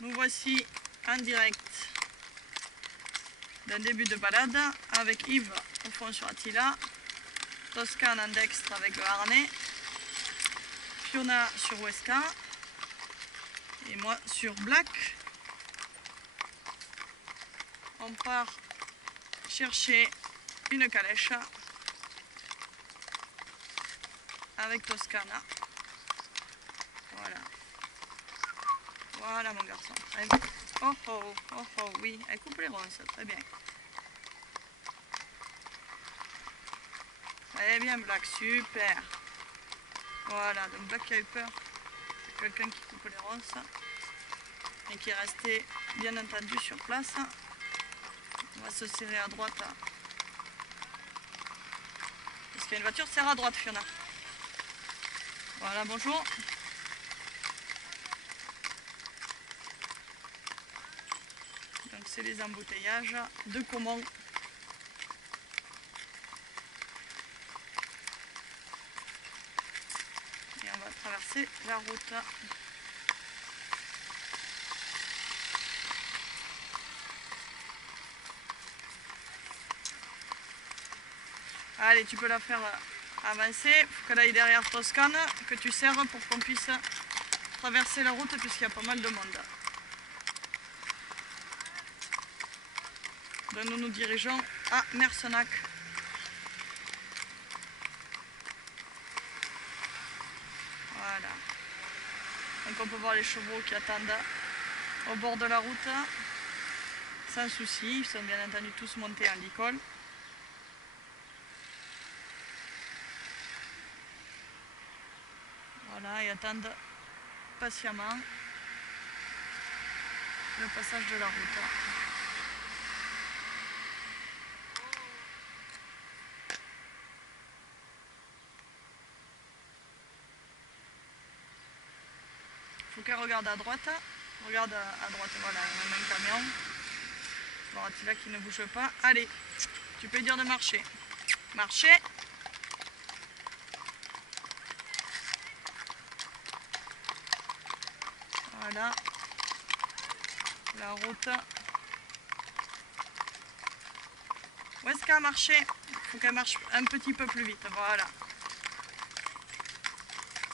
Nous voici en direct d'un début de balade avec Yves au fond sur Attila, Toscane en dextre avec le harnais, Fiona sur Wesca et moi sur Black. On part chercher une calèche avec Toscana. Voilà. Voilà mon garçon. Très bien. Oh oh, oh oh, oui, elle coupe les ronces, très bien. Très bien Black, super. Voilà, donc Black qui a eu peur. C'est quelqu'un qui coupe les ronces et qui est resté bien entendu sur place. On va se serrer à droite. Parce qu'il y a une voiture, serre à droite Fiona. Voilà, bonjour. Donc c'est les embouteillages de Caumont. Et on va traverser la route. Allez, tu peux la faire avancer. Il faut qu'elle aille derrière Toscane, que tu serres pour qu'on puisse traverser la route puisqu'il y a pas mal de monde. Donc nous nous dirigeons à Mersenac. Voilà. Donc on peut voir les chevaux qui attendent au bord de la route. Sans souci, ils sont bien entendu tous montés en licol. Voilà, ils attendent patiemment le passage de la route. Il faut qu'elle regarde à droite. Regarde à droite, voilà, il y a même un camion. Bon, Attila qui ne bouge pas. Allez, tu peux dire de marcher. Marcher. Voilà. La route. Où est-ce qu'elle a marché? Il faut qu'elle marche un petit peu plus vite. Voilà.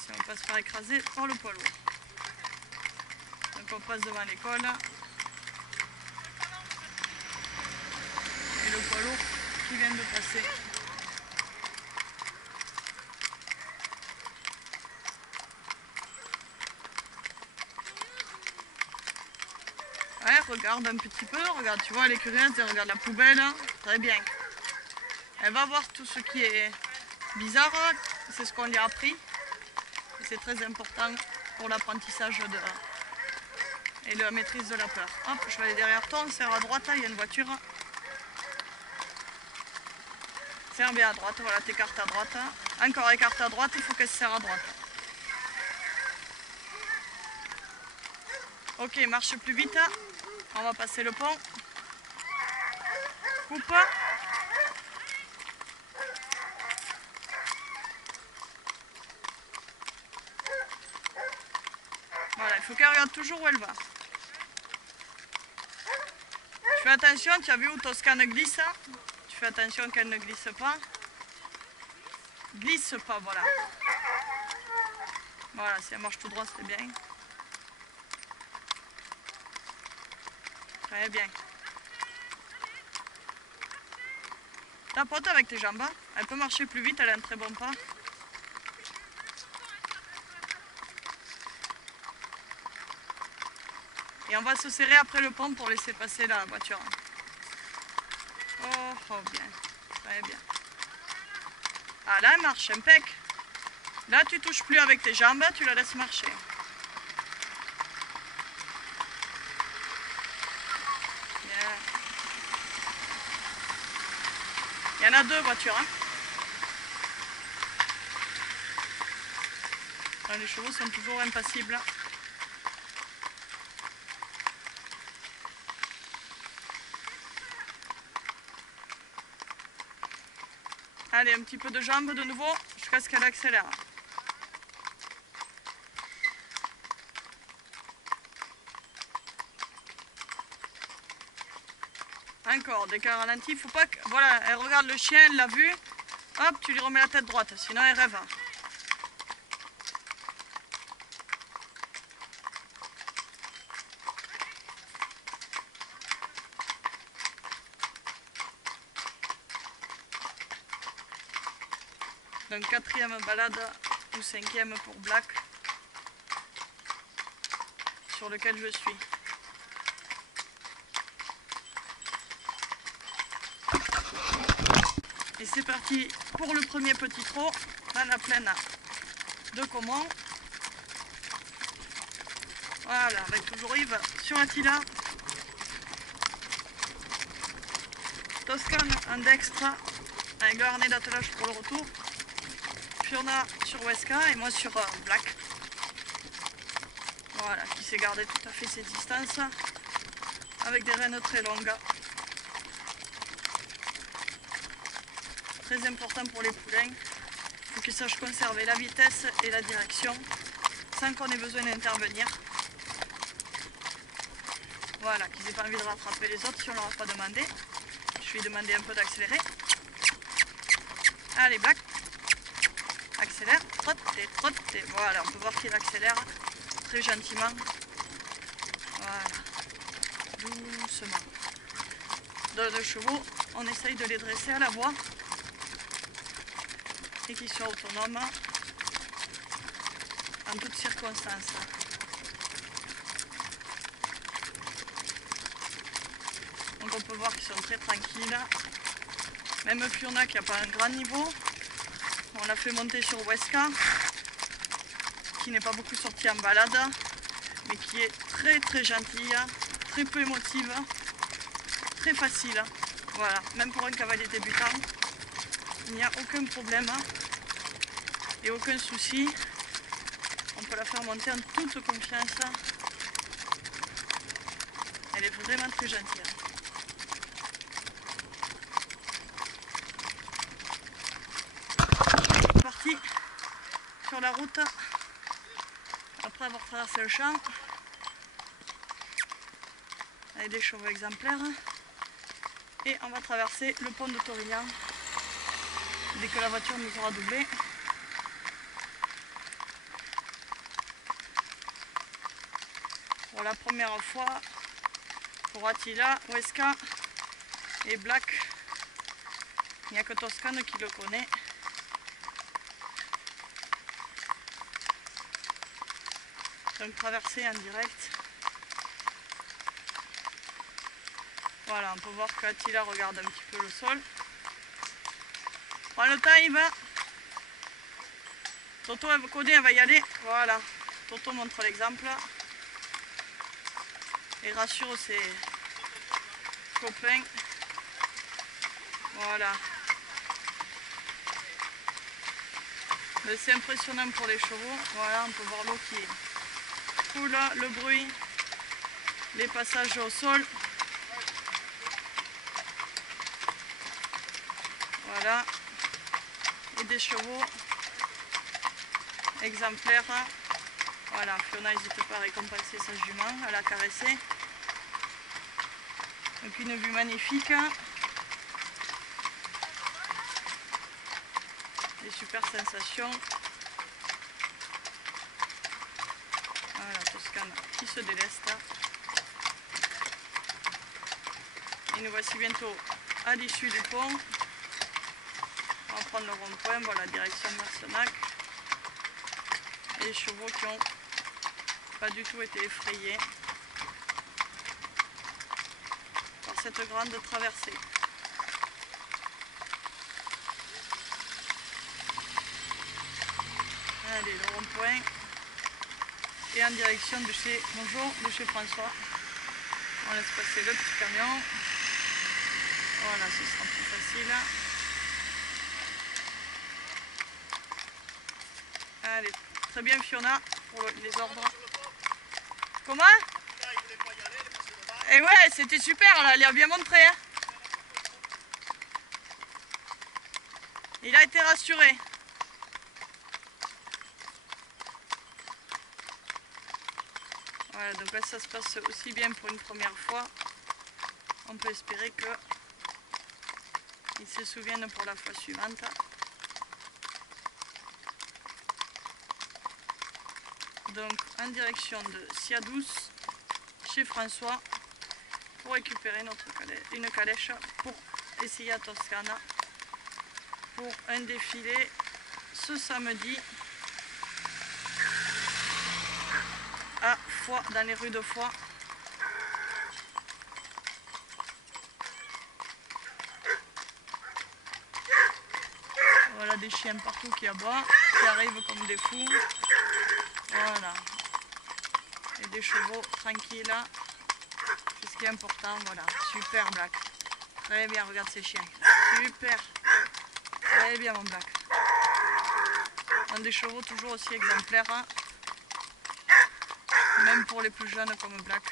Si on peut se faire écraser par le poids lourd. Donc on passe devant l'école. Et le poids lourd qui vient de passer. Ouais, regarde un petit peu, regarde, tu vois, elle est curieuse, elle regarde la poubelle, très bien. Elle va voir tout ce qui est bizarre, c'est ce qu'on lui a appris. C'est très important pour l'apprentissage et la maîtrise de la peur. Hop, je vais aller derrière toi, on serre à droite, il y a une voiture. Serre bien à droite, voilà, t'écartes à droite. Encore écarte à droite, il faut qu'elle se serre à droite. Ok, marche plus vite. On va passer le pont. Coupe. Voilà, il faut qu'elle regarde toujours où elle va. Tu fais attention, tu as vu où Toscane glisse? Tu fais attention qu'elle ne glisse pas. Glisse pas, voilà. Voilà, si elle marche tout droit, c'est bien. Très bien. Tapote avec tes jambes. Elle peut marcher plus vite, elle a un très bon pas. Et on va se serrer après le pont pour laisser passer la voiture. Oh, oh bien. Très bien. Ah là, elle marche, impec. Là, tu touches plus avec tes jambes, tu la laisses marcher. Bien. Il y en a deux voitures. Hein. Les chevaux sont toujours impassibles. Allez, un petit peu de jambes de nouveau, jusqu'à ce qu'elle accélère. Encore, dès qu'elle ralentit, faut pas que... Voilà, elle regarde le chien, elle l'a vu. Hop, tu lui remets la tête droite, sinon elle rêve. Donc quatrième balade ou cinquième pour Black, sur lequel je suis. Et c'est parti pour le premier petit trot dans la plaine de Caumont. Voilà, avec toujours Yves sur Attila. Toscane en dextre, avec le harnais d'attelage pour le retour. Fiona sur Weska et moi sur Black. Voilà, qui s'est gardé tout à fait ses distances avec des rênes très longues. Très important pour les poulains, il faut qu'ils sachent conserver la vitesse et la direction sans qu'on ait besoin d'intervenir. Voilà, qu'ils n'aient pas envie de rattraper les autres si on ne leur a pas demandé. Je lui ai demandé un peu d'accélérer. Allez, Black, accélère, trotte et trotte. Et voilà, on peut voir qu'il accélère très gentiment. Voilà, doucement. Dans les chevaux, on essaye de les dresser à la voie et qu'ils soient autonomes en toutes circonstances. Donc on peut voir qu'ils sont très tranquilles. Même Fiona qui n'a pas un grand niveau, on l'a fait monter sur Weska, qui n'est pas beaucoup sortie en balade, mais qui est très très gentille, très peu émotive, très facile. Voilà, même pour un cavalier débutant, il n'y a aucun problème et aucun souci. On peut la faire monter en toute confiance. Elle est vraiment très gentille. Parti sur la route après avoir traversé le champ avec des chevaux exemplaires et on va traverser le pont de Torignan dès que la voiture nous aura doublé. Pour la première fois pour Attila, Weska et Black, il n'y a que Toscane qui le connaît. Donc traversée en direct. Voilà, on peut voir qu'Attila regarde un petit peu le sol. Prends le temps, il va. Toto, elle connaît, elle va y aller. Voilà, Toto montre l'exemple. Et rassure ses copains. Voilà. C'est impressionnant pour les chevaux. Voilà, on peut voir l'eau qui coule, le bruit, les passages au sol. Voilà. Et des chevaux exemplaires. Voilà, Fiona n'hésite pas à récompenser sa jument, à la caresser. Donc une vue magnifique. Des super sensations. Voilà, Toscane qui se déleste. Et nous voici bientôt à l'issue du pont. On va prendre le rond-point, voilà, direction Mercenac. Et les chevaux qui ont pas du tout été effrayés par cette grande traversée. Allez, le rond-point. Et en direction de chez, bonjour, de chez François. On laisse passer le petit camion. Voilà, ce sera plus facile. Allez, très bien Fiona pour les ordres. Comment? Et ouais, c'était super là, elle a bien montré. Hein, il a été rassuré. Voilà, donc là ça se passe aussi bien pour une première fois. on peut espérer qu'ils se souviennent pour la fois suivante. Donc en direction de Siadous, chez François, pour récupérer une calèche pour essayer à Toscana pour un défilé ce samedi à Foix, dans les rues de Foix. Voilà des chiens partout qui aboient, qui arrivent comme des fous. Voilà. Et des chevaux tranquilles. C'est ce qui est important, voilà. Super Black. Très bien, regarde ces chiens. Super. Très bien mon Black. Un des chevaux toujours aussi exemplaires. Hein. Même pour les plus jeunes comme Black.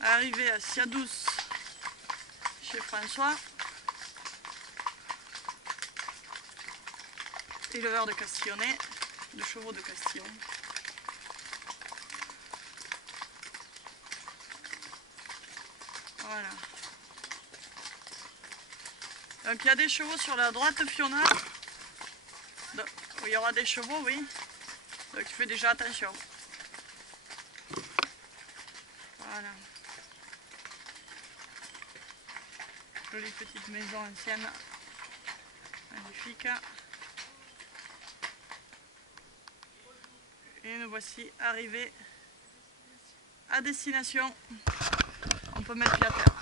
Arrivé à Siadous chez François, éleveur de Castillonnais, de chevaux de Castillon. Voilà. Donc il y a des chevaux sur la droite, Fiona. Donc, il y aura des chevaux, oui. Donc tu fais déjà attention. Voilà. Jolie petite maison ancienne. Magnifique. Et nous voici arrivés à destination. On peut mettre pied à terre.